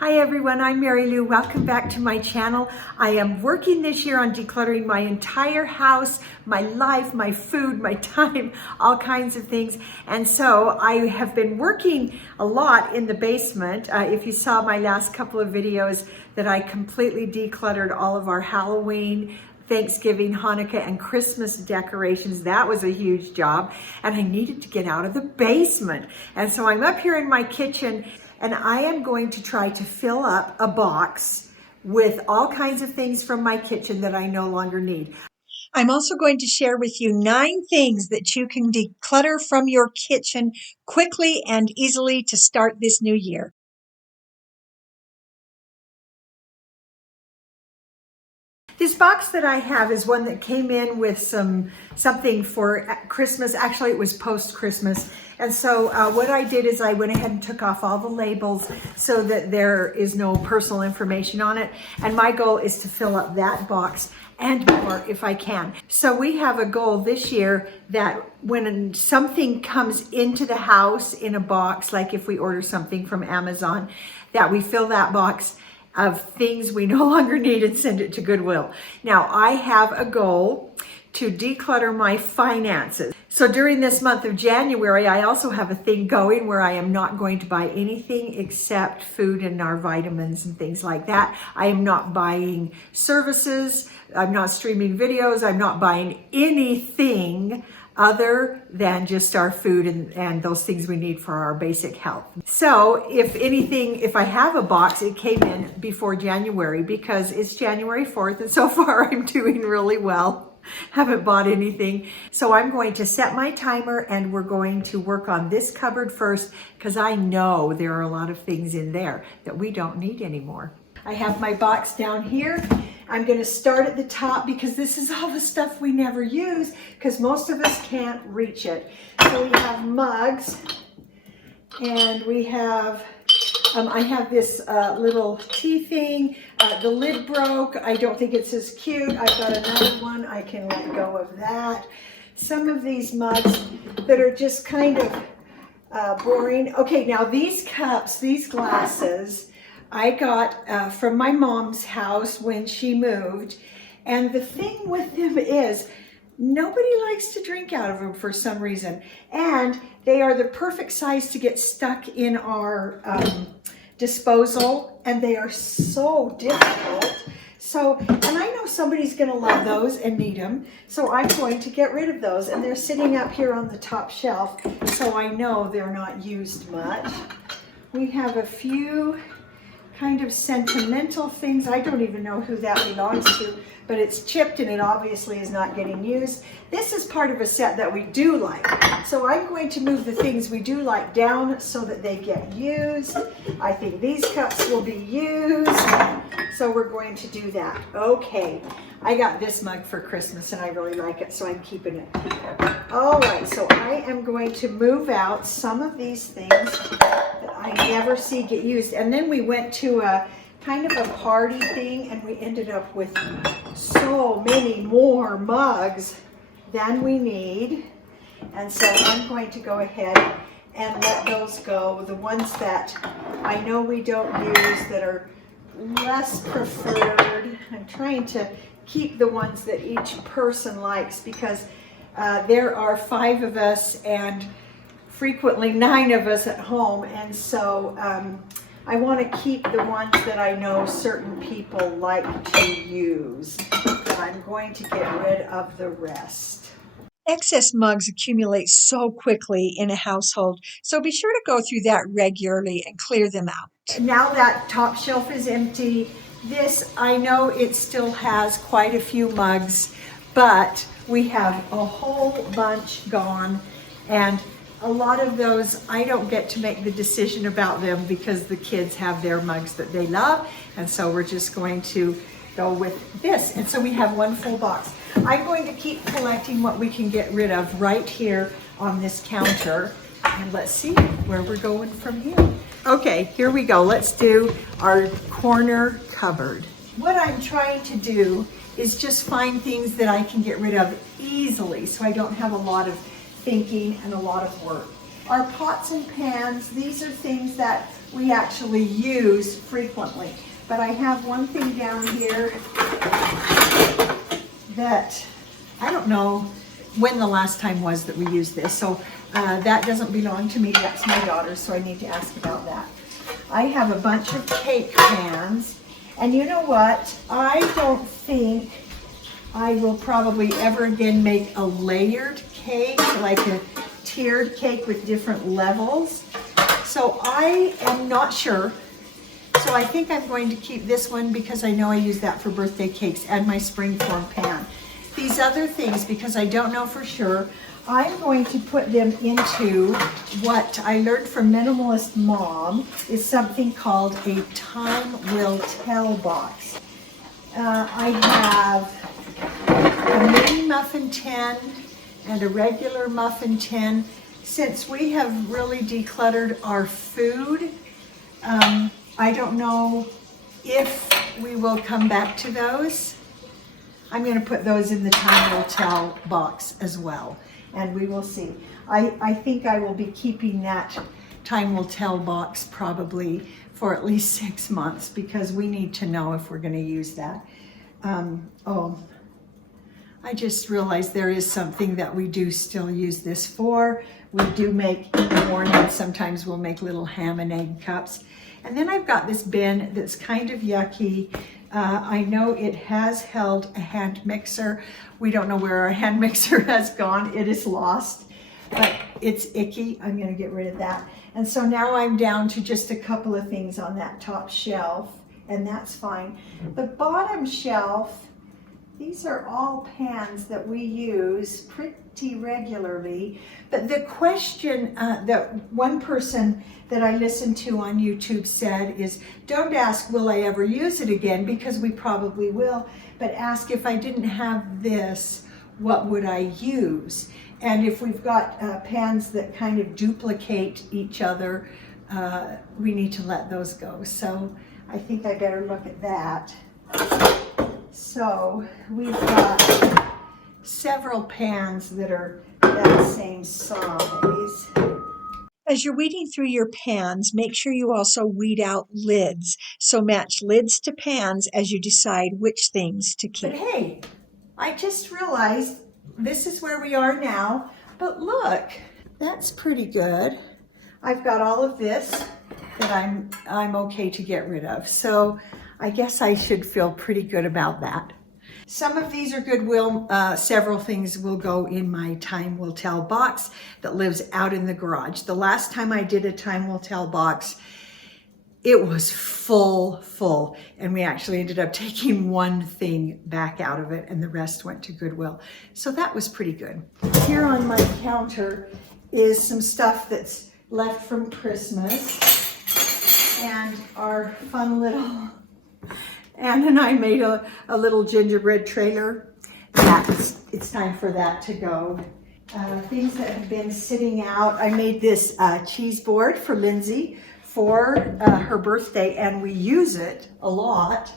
Hi everyone, I'm MaryLou. Welcome back to my channel. I am working this year on decluttering my entire house, my life, my food, my time, all kinds of things. And so I have been working a lot in the basement. If you saw my last couple of videos that I completely decluttered all of our Halloween, Thanksgiving, Hanukkah, and Christmas decorations. That was a huge job. And I needed to get out of the basement. And so I'm up here in my kitchen and I am going to try to fill up a box with all kinds of things from my kitchen that I no longer need. I'm also going to share with you 9 things that you can declutter from your kitchen quickly and easily to start this new year. This box that I have is one that came in with something for Christmas. Actually, it was post-Christmas. And so what I did is I went ahead and took off all the labels so that there is no personal information on it. And my goal is to fill up that box and more if I can. So we have a goal this year that when something comes into the house in a box, like if we order something from Amazon, that we fill that box of things we no longer need and send it to Goodwill. Now, I have a goal to declutter my finances. So during this month of January, I also have a thing going where I am not going to buy anything except food and our vitamins and things like that. I am not buying services. I'm not streaming videos. I'm not buying anything other than just our food and those things we need for our basic health. So if anything, if I have a box, it came in before January because it's January 4th and so far I'm doing really well. Haven't bought anything. So I'm going to set my timer and we're going to work on this cupboard first because I know there are a lot of things in there that we don't need anymore. I have my box down here. I'm going to start at the top because this is all the stuff we never use because most of us can't reach it. So we have mugs and we have, I have this little tea thing. The lid broke. I don't think it's as cute. I've got another one. I can let go of that. Some of these mugs that are just kind of boring. Okay, now these cups, these glasses, I got from my mom's house when she moved. And the thing with them is nobody likes to drink out of them for some reason. And they are the perfect size to get stuck in our disposal. And they are so difficult. So, and I know somebody's going to love those and need them. So I'm going to get rid of those. And they're sitting up here on the top shelf. So I know they're not used much. We have a few kind of sentimental things. I don't even know who that belongs to, but it's chipped and it obviously is not getting used. This is part of a set that we do like. So I'm going to move the things we do like down so that they get used. I think these cups will be used. So we're going to do that. Okay, I got this mug for Christmas and I really like it, so I'm keeping it. All right, so I am going to move out some of these things that I never see get used. And then we went to a kind of a party thing and we ended up with so many more mugs than we need. And so I'm going to go ahead and let those go. The ones that I know we don't use that are less preferred. I'm trying to keep the ones that each person likes because there are 5 of us and frequently 9 of us at home, and so I want to keep the ones that I know certain people like to use, but I'm going to get rid of the rest. Excess mugs accumulate so quickly in a household, so be sure to go through that regularly and clear them out. Now that top shelf is empty, this, I know it still has quite a few mugs, but we have a whole bunch gone, and a lot of those, I don't get to make the decision about them because the kids have their mugs that they love, and so we're just going to go with this. And so we have one full box. I'm going to keep collecting what we can get rid of right here on this counter, and let's see where we're going from here. Okay, here we go. Let's do our corner cupboard. What I'm trying to do is just find things that I can get rid of easily so I don't have a lot of thinking and a lot of work. Our pots and pans, these are things that we actually use frequently. But I have one thing down here that I don't know when the last time was that we used this. So that doesn't belong to me, that's my daughter's, so I need to ask about that. I have a bunch of cake pans, and you know what? I don't think I will probably ever again make a layered cake, like a tiered cake with different levels. So I am not sure. So I think I'm going to keep this one because I know I use that for birthday cakes and my springform pan. These other things, because I don't know for sure, I'm going to put them into what I learned from Minimalist Mom is something called a Time Will Tell box. I have a mini muffin tin and a regular muffin tin. Since we have really decluttered our food, I don't know if we will come back to those. I'm going to put those in the Time Will Tell box as well, and we will see. I think I will be keeping that Time Will Tell box probably for at least 6 months because we need to know if we're going to use that. Oh, I just realized there is something that we do still use this for. We do make in the morning, sometimes we'll make little ham and egg cups. And then I've got this bin that's kind of yucky. I know it has held a hand mixer. We don't know where our hand mixer has gone. It is lost, but it's icky. I'm going to get rid of that. And so now I'm down to just a couple of things on that top shelf, and that's fine. The bottom shelf, these are all pans that we use pretty regularly. But the question that one person that I listened to on YouTube said is, don't ask, will I ever use it again? Because we probably will. But ask, if I didn't have this, what would I use? And if we've got pans that kind of duplicate each other, we need to let those go. So I think I better look at that. So we've got several pans that are that same size. As you're weeding through your pans, make sure you also weed out lids. So match lids to pans as you decide which things to keep. But hey, I just realized this is where we are now. But look, that's pretty good. I've got all of this that I'm okay to get rid of. So I guess I should feel pretty good about that. Some of these are Goodwill. Several things will go in my Time Will Tell box that lives out in the garage. The last time I did a Time Will Tell box, it was full, and we actually ended up taking one thing back out of it and the rest went to Goodwill. So that was pretty good. Here on my counter is some stuff that's left from Christmas, and our fun little Anne and I made a little gingerbread trailer. It's time for that to go. Things that have been sitting out. I made this cheese board for Lindsay for her birthday, and we use it a lot.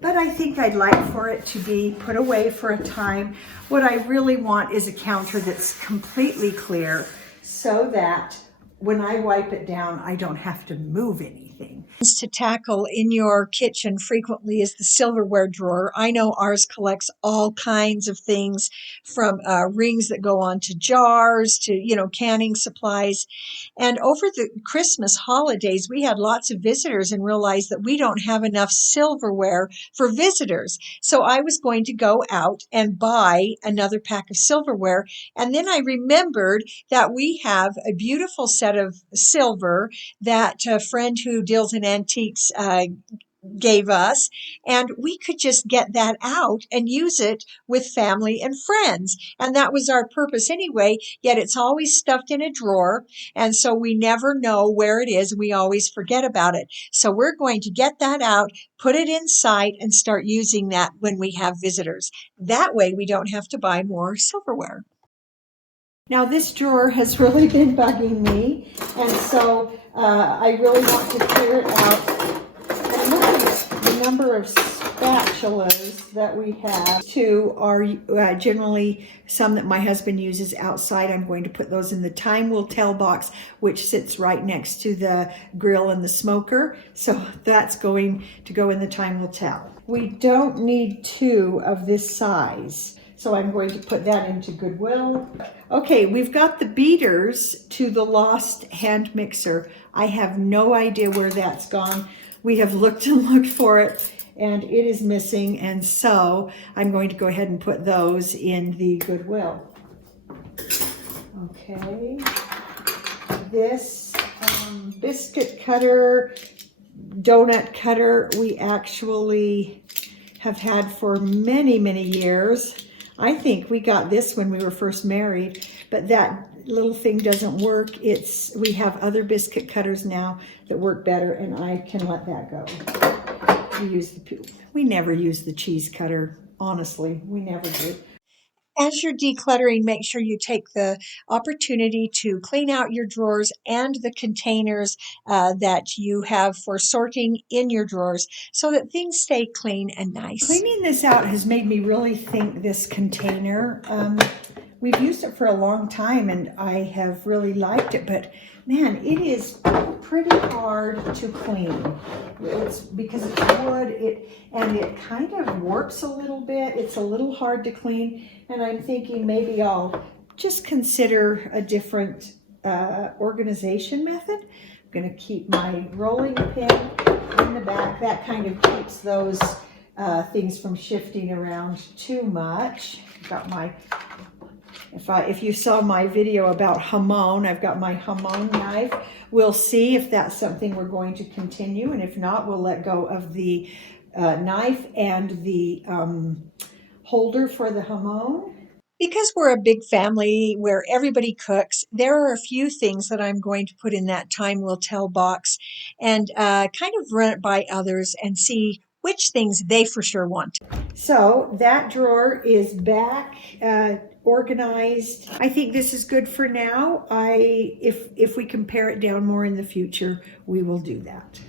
But I think I'd like for it to be put away for a time. What I really want is a counter that's completely clear so that when I wipe it down, I don't have to move anything. To tackle in your kitchen frequently is the silverware drawer. I know ours collects all kinds of things, from rings that go onto jars to, canning supplies. And over the Christmas holidays, we had lots of visitors and realized that we don't have enough silverware for visitors. So I was going to go out and buy another pack of silverware. And then I remembered that we have a beautiful set of silver that a friend who deals in antiques gave us, and we could just get that out and use it with family and friends. And that was our purpose anyway, yet it's always stuffed in a drawer, and so we never know where it is. We always forget about it. So we're going to get that out, put it in sight, and start using that when we have visitors. That way we don't have to buy more silverware. Now this drawer has really been bugging me, and so I really want to clear it out. And look at the number of spatulas that we have. Two are generally some that my husband uses outside. I'm going to put those in the time will tell box, which sits right next to the grill and the smoker. So that's going to go in the time will tell. We don't need two of this size, so I'm going to put that into Goodwill. Okay, we've got the beaters to the lost hand mixer. I have no idea where that's gone. We have looked and looked for it, and it is missing, and so I'm going to go ahead and put those in the Goodwill. Okay, this biscuit cutter, donut cutter, we actually have had for many, many years. I think we got this when we were first married, but that little thing doesn't work. We have other biscuit cutters now that work better, and I can let that go. We never use the cheese cutter. Honestly, we never do. As you're decluttering, make sure you take the opportunity to clean out your drawers and the containers that you have for sorting in your drawers so that things stay clean and nice. Cleaning this out has made me really think this container. We've used it for a long time and I have really liked it, but man, it is pretty hard to clean. It's because it's wood, and it kind of warps a little bit. It's a little hard to clean, and I'm thinking maybe I'll just consider a different organization method. I'm going to keep my rolling pin in the back. That kind of keeps those things from shifting around too much. I've got my If you saw my video about hamon, I've got my hamon knife. We'll see if that's something we're going to continue, and if not, we'll let go of the knife and the holder for the hamon. Because we're a big family where everybody cooks, there are a few things that I'm going to put in that time will tell box and kind of run it by others and see which things they for sure want. So that drawer is back, organized. I think this is good for now. If we can pare it down more in the future, we will do that.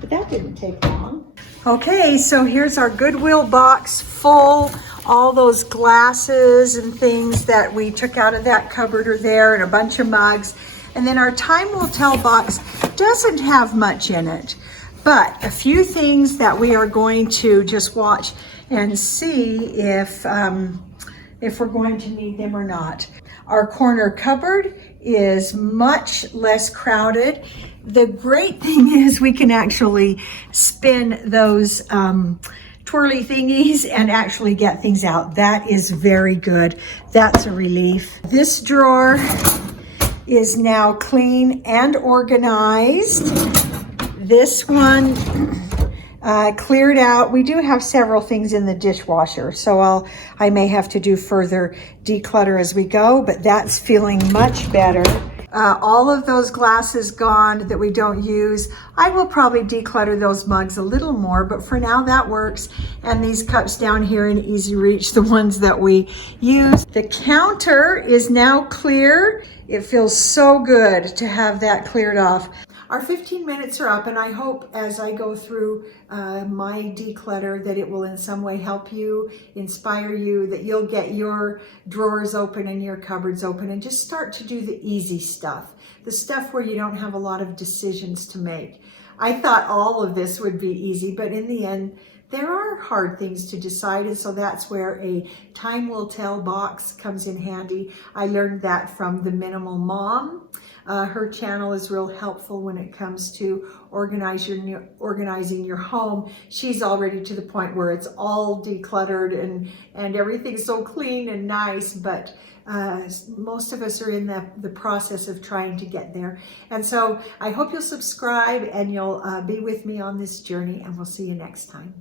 But that didn't take long. Okay, so here's our Goodwill box full. All those glasses and things that we took out of that cupboard are there, and a bunch of mugs. And then our time will tell box doesn't have much in it, but a few things that we are going to just watch and see if we're going to need them or not. Our corner cupboard is much less crowded. The great thing is we can actually spin those twirly thingies and actually get things out. That is very good. That's a relief. This drawer is now clean and organized. This one cleared out. We do have several things in the dishwasher, so I may have to do further declutter as we go, but that's feeling much better. All of those glasses gone that we don't use. I will probably declutter those mugs a little more, but for now that works. And these cups down here in easy reach, the ones that we use. The counter is now clear. It feels so good to have that cleared off. Our 15 minutes are up, and I hope as I go through my declutter that it will in some way help you, inspire you, that you'll get your drawers open and your cupboards open and just start to do the easy stuff, the stuff where you don't have a lot of decisions to make. I thought all of this would be easy, but in the end, there are hard things to decide, and so that's where a time will tell box comes in handy. I learned that from the Minimal Mom. Her channel is real helpful when it comes to organizing your home. She's already to the point where it's all decluttered and everything's so clean and nice, but most of us are in the process of trying to get there. And so I hope you'll subscribe and you'll be with me on this journey, and we'll see you next time.